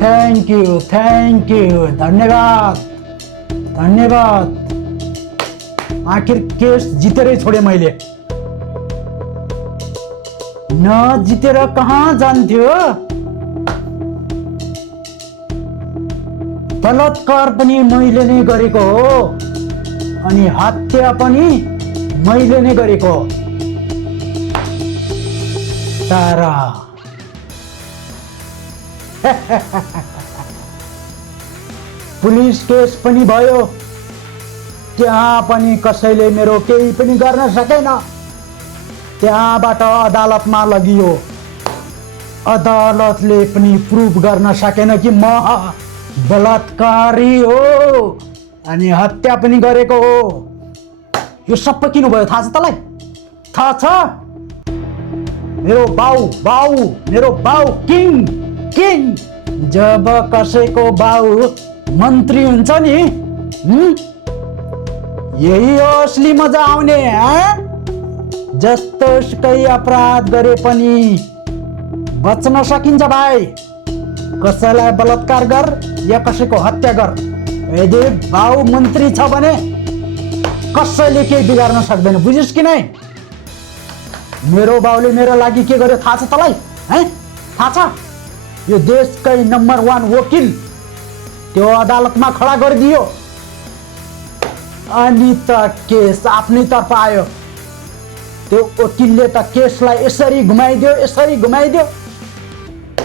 Thank you, धन्यवाद धन्यवाद। आखिर केस जितेरै छोडे मैले। नजितेर कहाँ जान्थ्यो? बलात्कार पनि मैले नै गरेको हो अनि हत्या पनि मैले नै गरेको। तर पुलिस केस पनि भयो, त्यहाँ पनि कसैले मेरो केही पनि गर्न सकेन। त्यहाँबाट अदालतमा लगियो, अदालतले पनि प्रुभ गर्न सकेन कि म बलात्कारी हो अनि हत्या पनि गरेको हो। यो सबै किन भयो थाहा छ तँलाई? थाहा छ? मेरो बाउ किङ जब कसैको बाउ मन्त्री हुन्छ नि, यही हो असली मजा आउने। जस्तोसुकै अपराध गरे पनि बच्न सकिन्छ भाइ। कसैलाई बलात्कार गर या कसैको हत्या गर, यदि बाउ मन्त्री छ भने कसैले केही बिगार्न सक्दैन। बुझिस् कि नै? मेरो बाउले मेरो लागि के गर्यो थाहा छ तँलाई? थाहा छ? यो देशकै नम्बर 1 वकिल त्यो अदालतमा खडा गरिदियो अनि त केस आफ्नै तर्फ आयो। त्यो वकिलले त केसलाई यसरी घुमाइदियो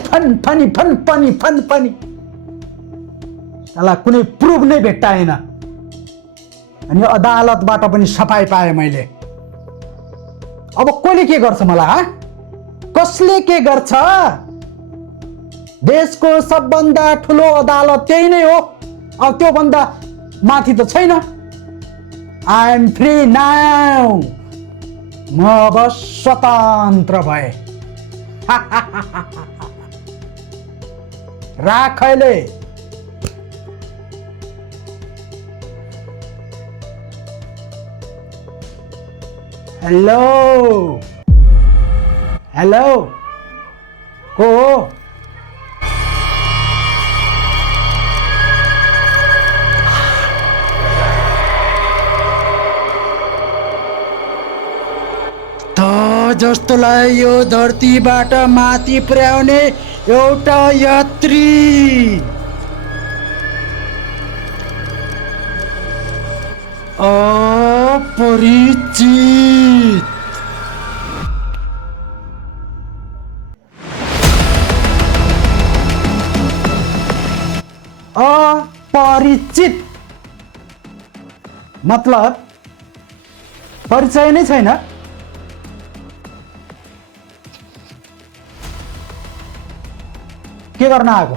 फन पनि त्यसलाई कुनै प्रुफ नै भेट्टाएन। अनि अदालतबाट पनि सफाई पाएँ मैले। अब कसले के गर्छ मलाई? कसले के गर्छ? देशको सबभन्दा ठुलो अदालत त्यही नै हो। अब त्यो भन्दा माथि त छैन। I am free now. म अब स्वतन्त्र भए। राख अहिले। हेलो को हो? जस्तोलाई यो धरतीबाट माथि पुर्याउने एउटा यात्री। अपरिचित। अपरिचित मतलब परिचय नै छैन। के गर्न आएको?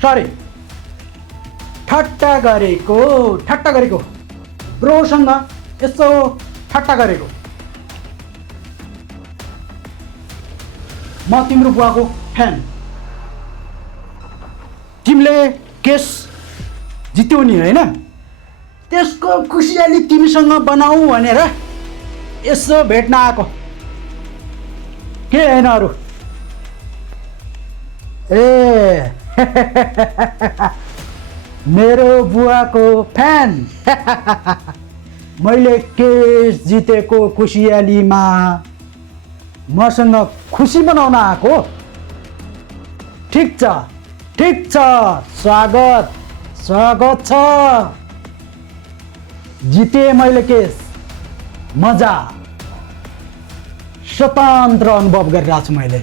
सरी, ठट्टा गरेको ब्रोसँग यसो ठट्टा गरेको। म तिम्रो बुवाको फ्यान। तिमीले केस जित्यौ नि होइन? त्यसको खुसियाली तिमीसँग बनाऊ भनेर यसो भेट्न आएको। के होइन अरू? ए मेरो बुवाको फ्यान। मैले केस जितेको खुसियालीमा मसँग खुसी मनाउन आएको। ठिक छ, स्वागत छ। जिते मैले केस। मजा, स्वतन्त्र अनुभव गरिरहेको छु मैले।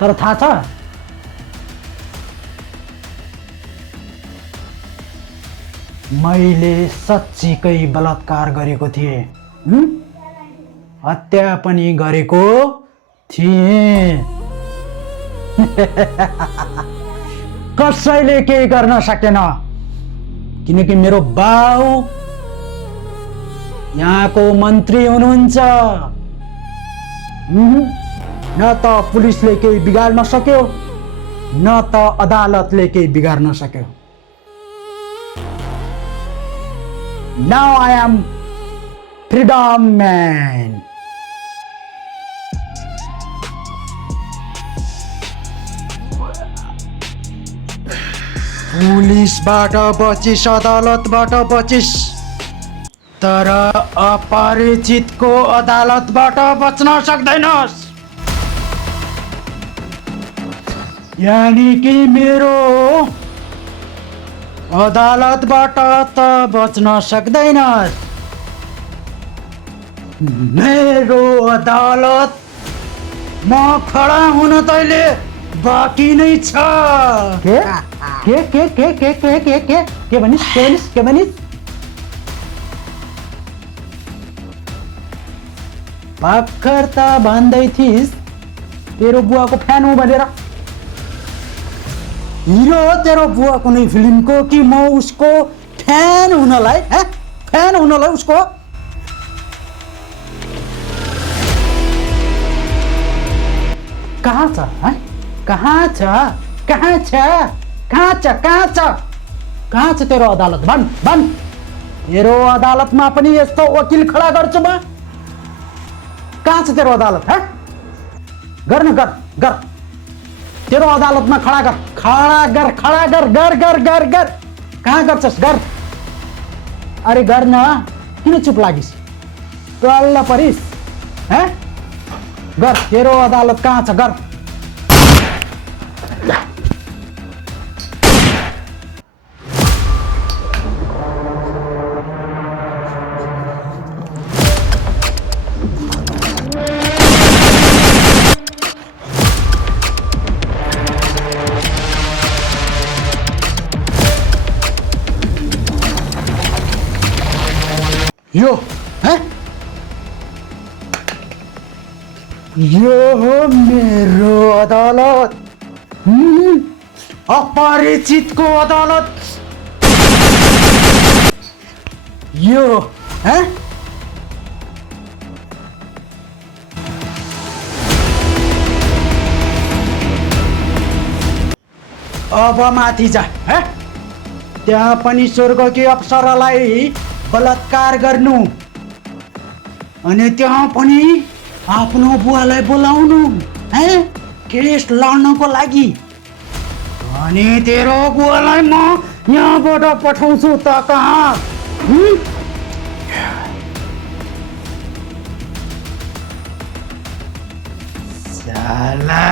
तर थाहा छ मैले साँच्चीकै बलात्कार गरेको थिएँ। हत्या पनि गरेको थिएँ। कसैले केही गर्न सकेन किनकि मेरो बाउ यहाँको मन्त्री हुनुहुन्छ। न त पुलिसले केही बिगार्न सक्यो न त अदालतले केही बिगार्न सक्यो। Now I am freedom man. पुलिसबाट बचिस, अदालतबाट बचिस, तर अपरिचितको अदालतबाट बच्न सक्दैनस्। यानी कि मेरो अदालतबाट त बच्न सक्दैनस्। मेरो अदालत म खडा हुन तैले बाँकी नै छ। के भनिस्? भर्खर त भन्दै थिइस् तेरो बुवाको फ्यान हो भनेर। हिरो हो तेरो बुवा कुनै फिल्मको कि म उसको फ्यान हुनलाई उसको? कहाँ छ तेरो अदालत? भन। तेरो अदालतमा पनि यस्तो वकिल खडा गर्छु म। कहाँ छ तेरो अदालत? गर। तेरो अदालतमा खडा गर। कहाँ गर्छस्? गर। अरे गर न, किन चुप लागिस्? टल्ल परिस्? गर। तेरो अदालत कहाँ छ? गर। यो हो मेरो अदालत, अपरिचितको अदालत। यो अब माथि जा। त्यहाँ पनि स्वर्गकी अप्सरालाई बलात्कार गर्नु, अनि त्यहाँ पनि आफ्नो बुवालाई बोलाउनु केस लड्नको लागि। अनि तेरो बुवालाई म यहाँबाट पठाउँछु त कहाँ? साला